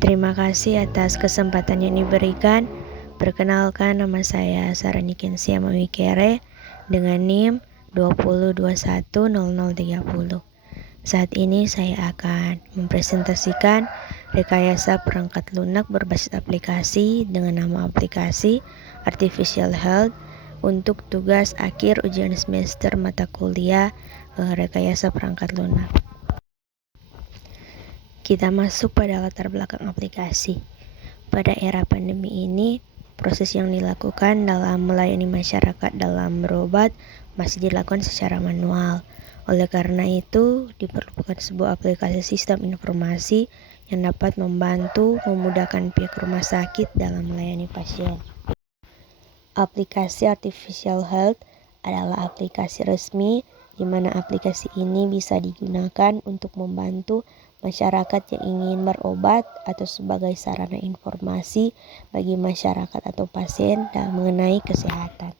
Terima kasih atas kesempatan yang diberikan. Perkenalkan, nama saya Sarani Kensia Mawikere dengan NIM 20210030. Saat ini saya akan mempresentasikan rekayasa perangkat lunak berbasis aplikasi dengan nama aplikasi Artificial Health untuk tugas akhir ujian semester mata kuliah rekayasa perangkat lunak. Kita masuk pada latar belakang aplikasi. Pada era pandemi ini, proses yang dilakukan dalam melayani masyarakat dalam berobat masih dilakukan secara manual. Oleh karena itu, diperlukan sebuah aplikasi sistem informasi yang dapat membantu memudahkan pihak rumah sakit dalam melayani pasien. Aplikasi Artificial Health adalah aplikasi resmi di mana aplikasi ini bisa digunakan untuk membantu masyarakat yang ingin berobat atau sebagai sarana informasi bagi masyarakat atau pasien dalam mengenai kesehatan.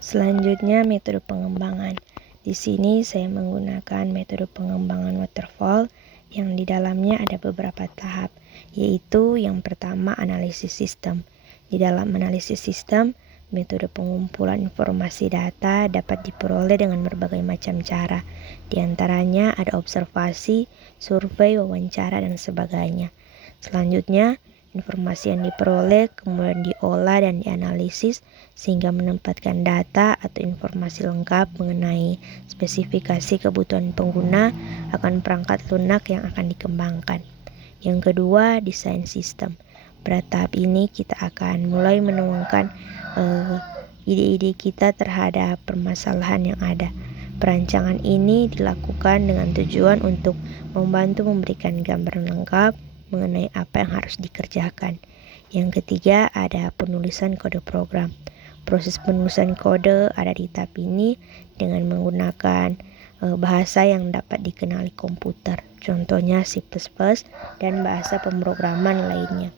Selanjutnya, metode pengembangan. Di sini saya menggunakan metode pengembangan waterfall yang di dalamnya ada beberapa tahap, yaitu yang pertama analisis sistem. Di dalam analisis sistem, metode pengumpulan informasi data dapat diperoleh dengan berbagai macam cara. Di antaranya ada observasi, survei, wawancara, dan sebagainya. Selanjutnya, informasi yang diperoleh kemudian diolah dan dianalisis sehingga menempatkan data atau informasi lengkap mengenai spesifikasi kebutuhan pengguna akan perangkat lunak yang akan dikembangkan. Yang kedua, desain sistem. Pada tahap ini kita akan mulai menuangkan ide-ide kita terhadap permasalahan yang ada. Perancangan ini dilakukan dengan tujuan untuk membantu memberikan gambaran lengkap mengenai apa yang harus dikerjakan. Yang ketiga, ada penulisan kode program. Proses penulisan kode ada di tahap ini dengan menggunakan bahasa yang dapat dikenali komputer, contohnya C++ dan bahasa pemrograman lainnya.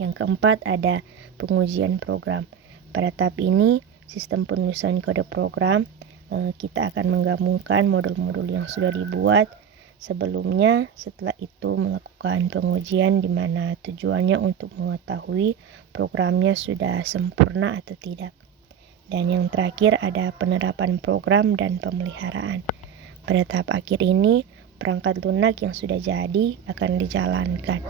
Yang keempat, ada pengujian program. Pada tahap ini, sistem penulisan kode program kita akan menggabungkan modul-modul yang sudah dibuat sebelumnya. Setelah itu melakukan pengujian di mana tujuannya untuk mengetahui programnya sudah sempurna atau tidak. Dan yang terakhir ada penerapan program dan pemeliharaan. Pada tahap akhir ini, perangkat lunak yang sudah jadi akan dijalankan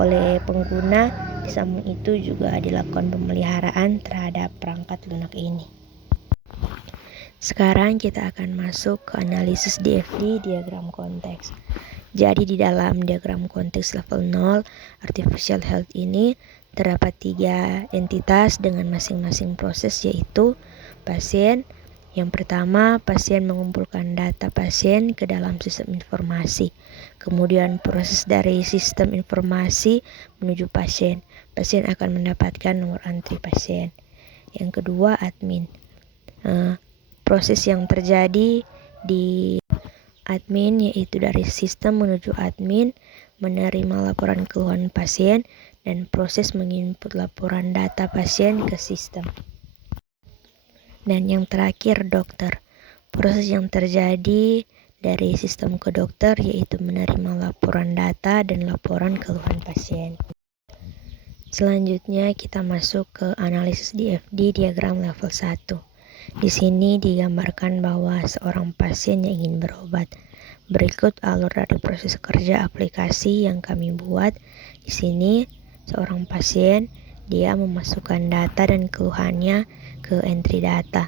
oleh pengguna. Di samping itu juga dilakukan pemeliharaan terhadap perangkat lunak ini. Sekarang kita akan masuk ke analisis DFD, diagram konteks. Jadi di dalam diagram konteks level 0, Artificial Health ini terdapat 3 entitas dengan masing-masing proses, yaitu pasien. Yang pertama, pasien mengumpulkan data pasien ke dalam sistem informasi. Kemudian proses dari sistem informasi menuju pasien. Pasien akan mendapatkan nomor antri pasien. Yang kedua, admin. Proses yang terjadi di admin yaitu dari sistem menuju admin, menerima laporan keluhan pasien, dan proses menginput laporan data pasien ke sistem. Dan yang terakhir, dokter. Proses yang terjadi dari sistem ke dokter yaitu menerima laporan data dan laporan keluhan pasien. Selanjutnya kita masuk ke analisis DFD, diagram level 1. Di sini digambarkan bahwa seorang pasien yang ingin berobat. Berikut alur dari proses kerja aplikasi yang kami buat. Di sini seorang pasien dia memasukkan data dan keluhannya ke entry data.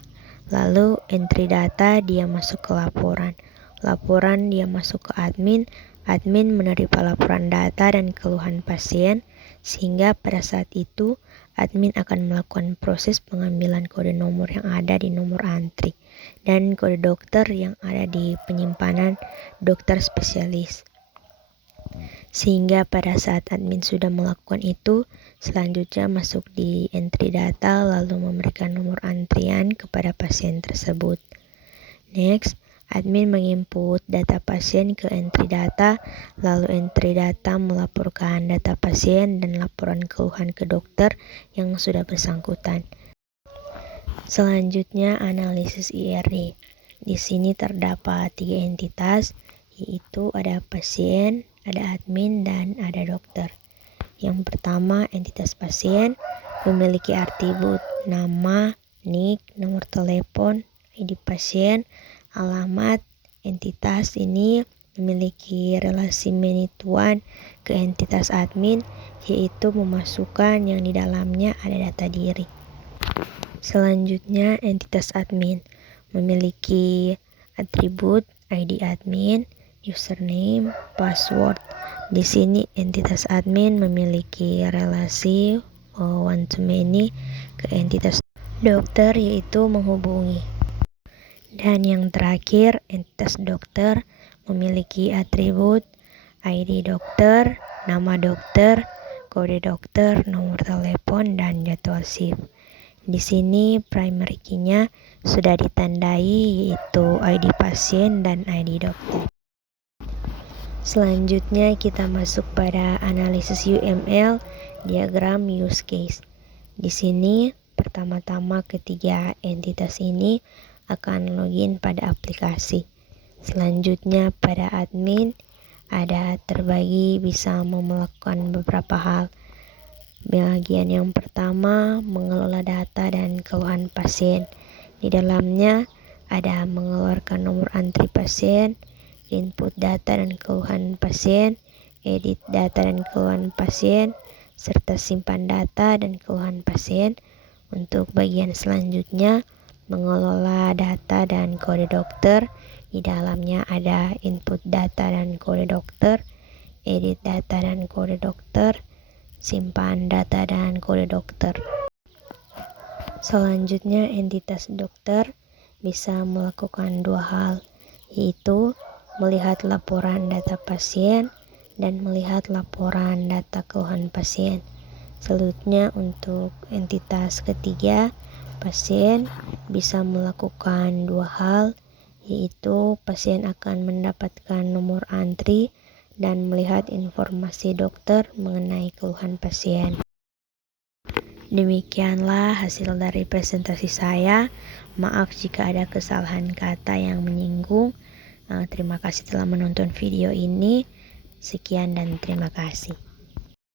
Lalu entry data dia masuk ke laporan. Laporan dia masuk ke admin. Admin menerima laporan data dan keluhan pasien, sehingga pada saat itu admin akan melakukan proses pengambilan kode nomor yang ada di nomor antri dan kode dokter yang ada di penyimpanan dokter spesialis. Sehingga pada saat admin sudah melakukan itu, selanjutnya masuk di entry data lalu memberikan nomor antrian kepada pasien tersebut. Next, admin menginput data pasien ke entry data, lalu entry data melaporkan data pasien dan laporan keluhan ke dokter yang sudah bersangkutan. Selanjutnya, analisis IRD. Di sini terdapat 3 entitas, yaitu ada pasien, ada admin, dan ada dokter. Yang pertama, entitas pasien memiliki atribut nama, nik, nomor telepon, ID pasien, alamat. Entitas ini memiliki relasi penituan ke entitas admin, yaitu memasukkan yang di dalamnya ada data diri. Selanjutnya, entitas admin memiliki atribut ID admin, username, password. Di sini entitas admin memiliki relasi one to many ke entitas dokter, yaitu menghubungi. Dan yang terakhir, entitas dokter memiliki atribut ID dokter, nama dokter, kode dokter, nomor telepon, dan jadwal shift. Di sini primary key-nya sudah ditandai, yaitu ID pasien dan ID dokter. Selanjutnya kita masuk pada analisis UML, diagram use case. Di sini pertama-tama ketiga entitas ini akan login pada aplikasi. Selanjutnya pada admin ada terbagi bisa melakukan beberapa hal. Bagian yang pertama mengelola data dan keluhan pasien. Di dalamnya ada mengeluarkan nomor antri pasien, input data dan keluhan pasien, edit data dan keluhan pasien, serta simpan data dan keluhan pasien. Untuk bagian selanjutnya mengelola data dan kode dokter. Di dalamnya ada input data dan kode dokter, edit data dan kode dokter, simpan data dan kode dokter. Selanjutnya entitas dokter bisa melakukan dua hal, yaitu melihat laporan data pasien dan melihat laporan data keluhan pasien. Selanjutnya untuk entitas ketiga, pasien bisa melakukan dua hal, yaitu pasien akan mendapatkan nomor antri dan melihat informasi dokter mengenai keluhan pasien. Demikianlah hasil dari presentasi saya. Maaf jika ada kesalahan kata yang menyinggung. Terima kasih telah menonton video ini. Sekian dan terima kasih.